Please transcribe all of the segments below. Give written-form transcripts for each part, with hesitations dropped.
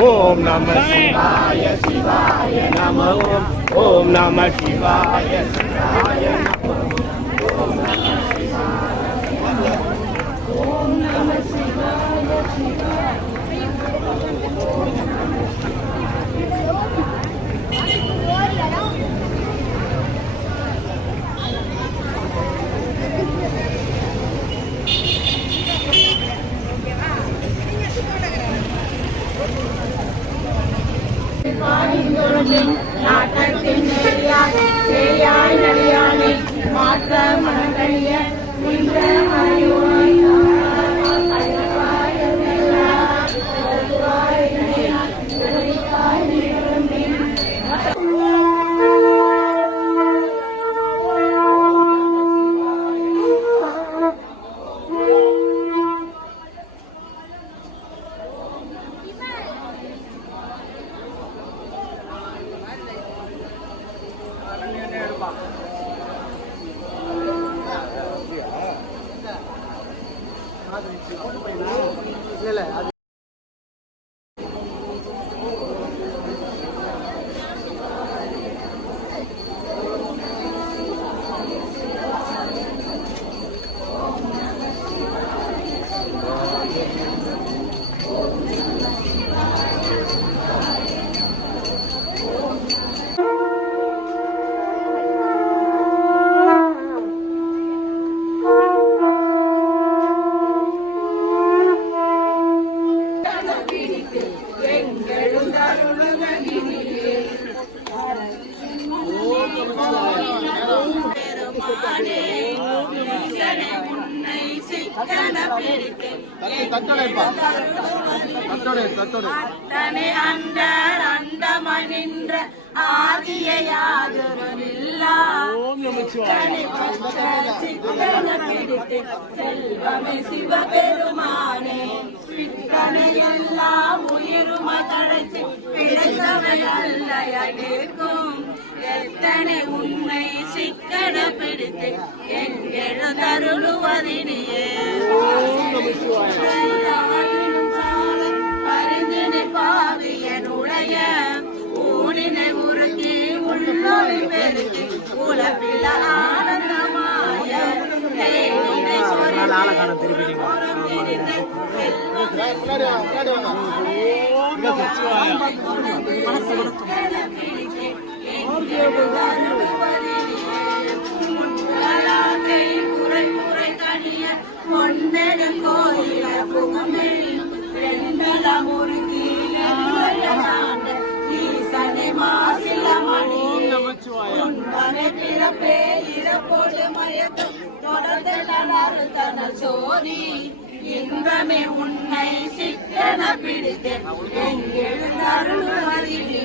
ஓம் நம சிவாய சிவாய நம ஓம் நம சிவாய சிவாய நம ஓம் நம சிவாய சிவாய நாட்டத்தின் நெறியாய் நடியானை மாற்ற மனக்கணிய நின்ற அறிவாய் அண்டமனின்ற ஆதியாதொருவில்லா செல்வமே சிவபெருமானே பித்தனையெல்லாம் உயிருமா தழைத்து பிழைத்தவை அல்லையாகும் எத்தனை உண்மை சிக்கன பிடித்து எங்கெழுந்தருளுவதினியே பரிந்தினை பாவியனுடைய ஊனினை உருக்கி உள்ளொளி பெருக்கி உலப்பில ஆனந்தமாய தேனினை குறை குறை தனிய பொன்னெடும் கோயில புகமில் முருகி ஈசனை மாசில மணி பிறப்பே இறப்போடு மயக்கம் தொடர்ந்தன சோதி இன்பமே உன்னை சிக்கன பிடித்து எங்கெழுந்தருள்வதிலே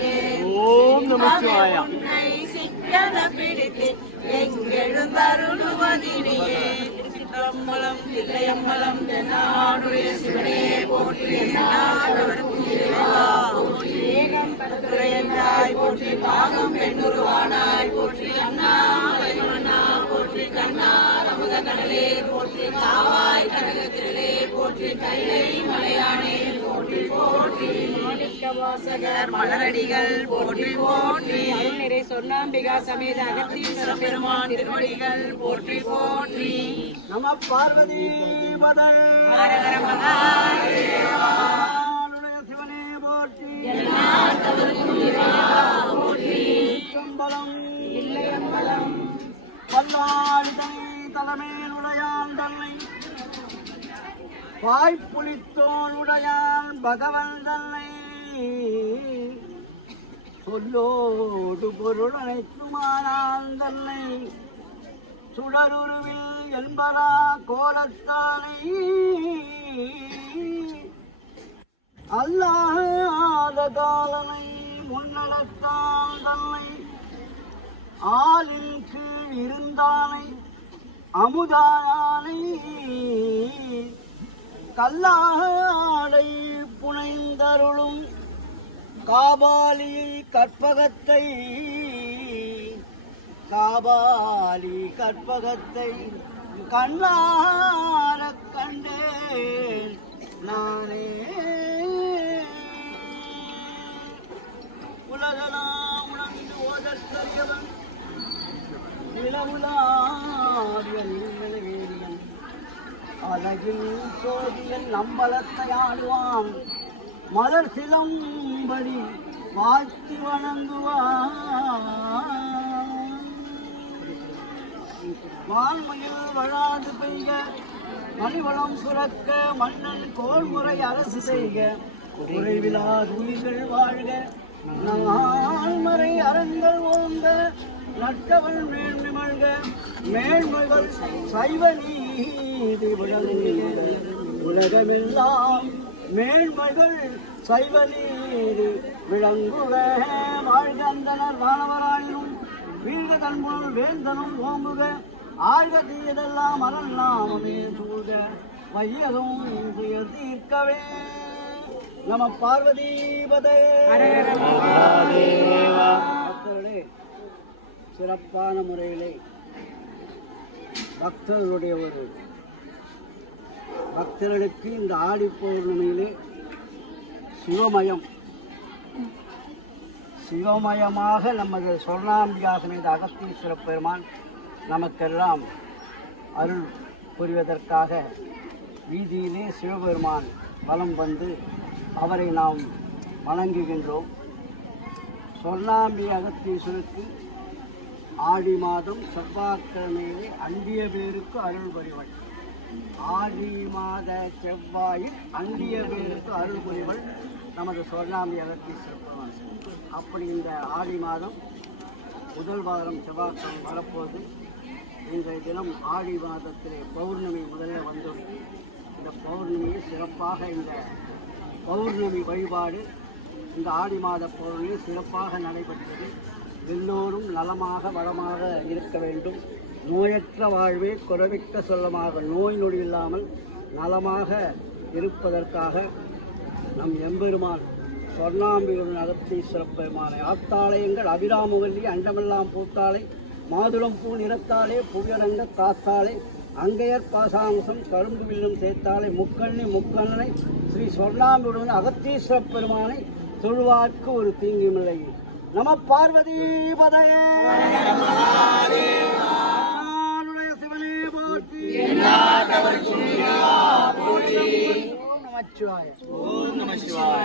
உன்னை சிக்கன பிடித்து எங்கெழுந்தருள்வதிலே அம்பலம் தில்லையம்பலம் தென்னாடுடைய சிவனே போற்றி போற்றி பாகம் பெண்ணுருவானாய் போற்றி அண்ணா போற்றி கண்ணா அமுத கடலே போற்றி காவாய் கனகத்திலே போற்றி கைலை மலையானே போற்றி போற்றி வாசகர் மலரடிகள் போற்றி போற்றி அருள்நிறை சொன்னாம்பிகா சமேத அகத்தீஸ்வர பெருமான் திருவடிகள் போற்றி போற்றி நம பார்வதி பதல் ஹரஹர மகாதேவா சிவனே போற்றி போற்றி சம்பலம் இல்லையம்பலம் பல்லாடிதனை தலைமையிலுடையான் தன்னை வாய்ப்புலித்தோன் உடையான் பகவன் தன்னை சொல்லோடு பொருள் அனைத்துமானான் தன்னை சுடருருவில் என்பரா கோலத்தானை அல்லாத காலனை முன்னடத்தான் தன்னை ஆளின் கீழ் இருந்தானை அமுதானை கல்லாடை புனைந்தருளும் காபாலி கற்பகத்தை கண்ணார கண்டேன் நானே உலகலாம் உணர்ந்து ஓதற்கரியவன் நிலவுலாடிய நிம்மதிவேதியன் அழகில் சோதியன் நம்பலத்தை ஆடுவான் மலர் சிலம்படி வாழ்த்தி வணங்குவான் வான்மையில் வழாது பெய்க மணிவளம் சுரக்க மன்னன் கோள்முறை அரசு செய்க குறைவிலாது உயிர்கள் வாழ்க நாள்மறை அறங்கள் ஓங்க நட்டவள் மேன்மல்க மேன்மைகள் சைவ நீதி விளங்குக உலகமெல்லாம் மேன்மைகள் சைவ நீதி விளங்குக வாழ்க அந்தனர் வானவராயினும் வீழ்க தன்முள் வேந்தனும் ஓம்புக ஆழ்க தீயதெல்லாம் அறநாமமே சூழ்க வையகம் துயர் தீர்க்கவே நம பார்வதீபதே. பக்தர்களே, சிறப்பான முறையிலே பக்தர்களுடைய ஒரு பக்தர்களுக்கு இந்த ஆடி பௌர்ணமியிலே சிவமயமாக நமது சொர்ணாம்பியாக இந்த அகத்தீஸ்வர பெருமான் நமக்கெல்லாம் அருள் புரிவதற்காக வீதியிலே சிவபெருமான் வலம் வந்து அவரை நாம் வணங்குகின்றோம். சொர்ணாம்பி அகத்தீஸ்வருக்கு ஆடி மாதம் செவ்வாய்க்கிழமையிலே அண்டிய பேருக்கு அருள் புரிவள். ஆடி மாத செவ்வாயில் அண்டிய பேருக்கு அருள் புரிவள் நமது சொர்ணாம்பி அகத்தீஸ்வர பெருமான். அப்படி இந்த ஆடி மாதம் முதல் வாரம் செவ்வாய்க்கிழமை வரப்போது இன்றைய தினம் ஆடி மாதத்திலே பௌர்ணமி முதல்ல வந்துள்ளது. இந்த பௌர்ணமியை சிறப்பாக இந்த பௌர்ணமி வழிபாடு இந்த ஆடி மாத பௌர்ணமி சிறப்பாக நடைபெற்றது. எல்லோரும் நலமாக வளமாக இருக்க வேண்டும். நோயற்ற வாழ்வே குறைவிக்க சொல்லமாக நோய் நொடி இல்லாமல் நலமாக இருப்பதற்காக நம் எம்பெருமான் சொர்ணாம்பியுடன் அகத்தீஸ்வர பெருமானை ஆத்தாலயங்கள் அபிராமவல்லி அண்டமெல்லாம் பூத்தாலை மாதுளம் பூ நிறத்தாலே புவியரங்க காத்தாலே அங்கையர் பாசாம்சம் கரும்பு வில்லும் சேர்த்தாலே முக்கண்ணி முக்கண்ணனை ஸ்ரீ சொர்ணாம்பியுடன் அகத்தீஸ்வர பெருமானை தொழுவார்க்கு ஒரு தீங்குமில்லை. நம பார்வதி பதையே. சிவனே போற்றி. ஓம் நமச்சிவாய.